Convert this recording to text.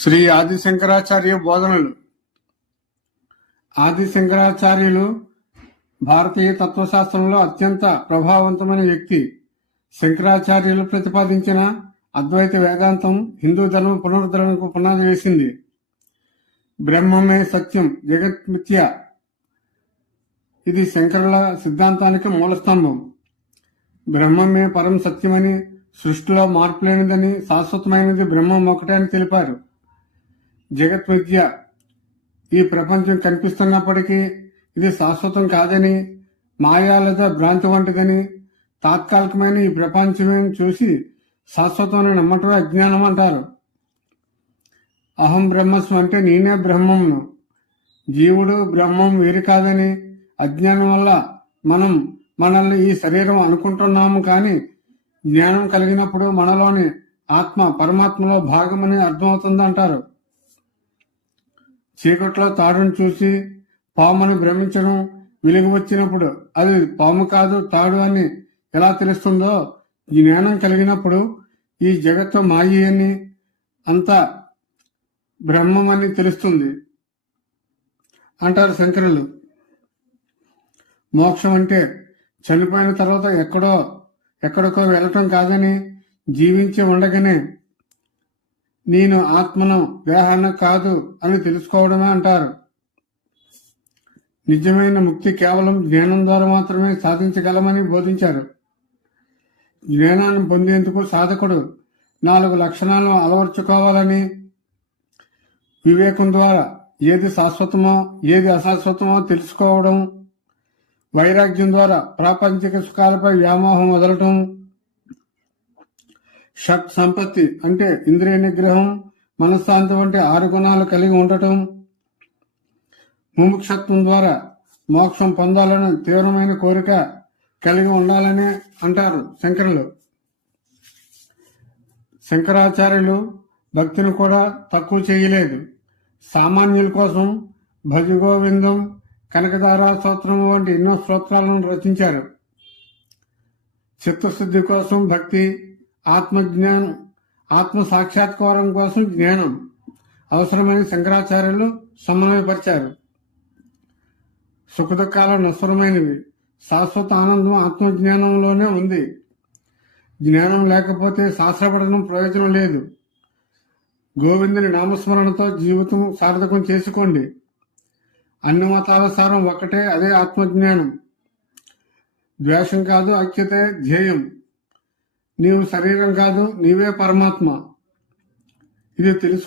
శ్రీ ఆది శంకరాచార్య బోధనలు. ఆది శంకరాచార్యులు భారతీయ తత్వశాస్త్రంలో అత్యంత ప్రభావవంతమైన వ్యక్తి. శంకరాచార్యులు ప్రతిపాదించిన అద్వైత వేదాంతం హిందూ ధర్మ పునరుద్ధరణకు పునాది వేసింది. బ్రహ్మమే సత్యం, జగత్ మిథ్య. ఇది శంకరుల సిద్ధాంతానికి మూలస్తంభం. బ్రహ్మమే పరం సత్యమని, సృష్టిలో మార్పు లేనిదని, శాశ్వతమైనది బ్రహ్మం ఒకటే అని తెలిపారు. జగత్ మిథ్య, ఈ ప్రపంచం కనిపిస్తున్నప్పటికీ ఇది శాశ్వతం కాదని, మాయా లేదా భ్రాంతి వంటిదని, తాత్కాలికమైన ఈ ప్రపంచమే చూసి శాశ్వతమని నమ్మటమే అజ్ఞానం అంటారు. అహం బ్రహ్మస్మి అంటే నేనే బ్రహ్మమును, జీవుడు బ్రహ్మం వేరు కాదని, అజ్ఞానం వల్ల మనల్ని ఈ శరీరం అనుకుంటున్నాము, కానీ జ్ఞానం కలిగినప్పుడు మనలోని ఆత్మ పరమాత్మలో భాగమని అర్థమవుతుంది అంటారు. చీకట్లో తాడును చూసి పాముని భ్రమించడం, వెలుగు వచ్చినప్పుడు అది పాము కాదు తాడు అని ఎలా తెలుస్తుందో, జ్ఞానం కలిగినప్పుడు ఈ జగత్తు మాయి అని, అంతా బ్రహ్మమని తెలుస్తుంది అంటారు శంకరులు. మోక్షం అంటే చనిపోయిన తర్వాత ఎక్కడికో వెళ్ళటం కాదని, జీవించి ఉండగానే నేను ఆత్మను, దేహాన్ని కాదు అని తెలుసుకోవడమే అంటారు. నిజమైన ముక్తి కేవలం జ్ఞానం ద్వారా మాత్రమే సాధించగలమని బోధించారు. జ్ఞానాన్ని పొందేందుకు సాధకుడు 4 లక్షణాలను అలవర్చుకోవాలని, వివేకం ద్వారా ఏది శాశ్వతమో ఏది అశాశ్వతమో తెలుసుకోవడం, వైరాగ్యం ద్వారా ప్రాపంచిక సుఖాలపై వ్యామోహం వదలటం, షట్ సంపత్తి అంటే ఇంద్రియ నిగ్రహం, మనశ్శాంతి వంటి 6 గుణాలు కలిగి ఉండటం, ముముక్షత్వం ద్వారా మోక్షం పొందాలని తీవ్రమైన కోరిక కలిగి ఉండాలని అంటారు శంకరులు. శంకరాచార్యులు భక్తిని కూడా తక్కువ చేయలేదు. సామాన్యుల కోసం భజగోవిందం, కనకదారా స్తోత్రం వంటి ఎన్నో స్తోత్రాలను రచించారు. చిత్తశుద్ధి కోసం భక్తి, ఆత్మజ్ఞానం, ఆత్మ సాక్షాత్కారం కోసం జ్ఞానం అవసరమైన శంకరాచార్యులు సమన్వయపరిచారు. సుఖదుఖాలు నశ్వరమైనవి, శాశ్వత ఆనందం ఆత్మజ్ఞానంలోనే ఉంది. జ్ఞానం లేకపోతే శాస్త్రపఠనం ప్రయోజనం లేదు. గోవిందుని నామస్మరణతో జీవితం సార్థకం చేసుకోండి. అన్ని మతాల సారం ఒక్కటే, అదే ఆత్మజ్ఞానం. ద్వేషం కాదు, ఐక్యతే ధ్యేయం. నీవు శరీరం కాదు, నీవే పరమాత్మ. ఇది తెలుసు.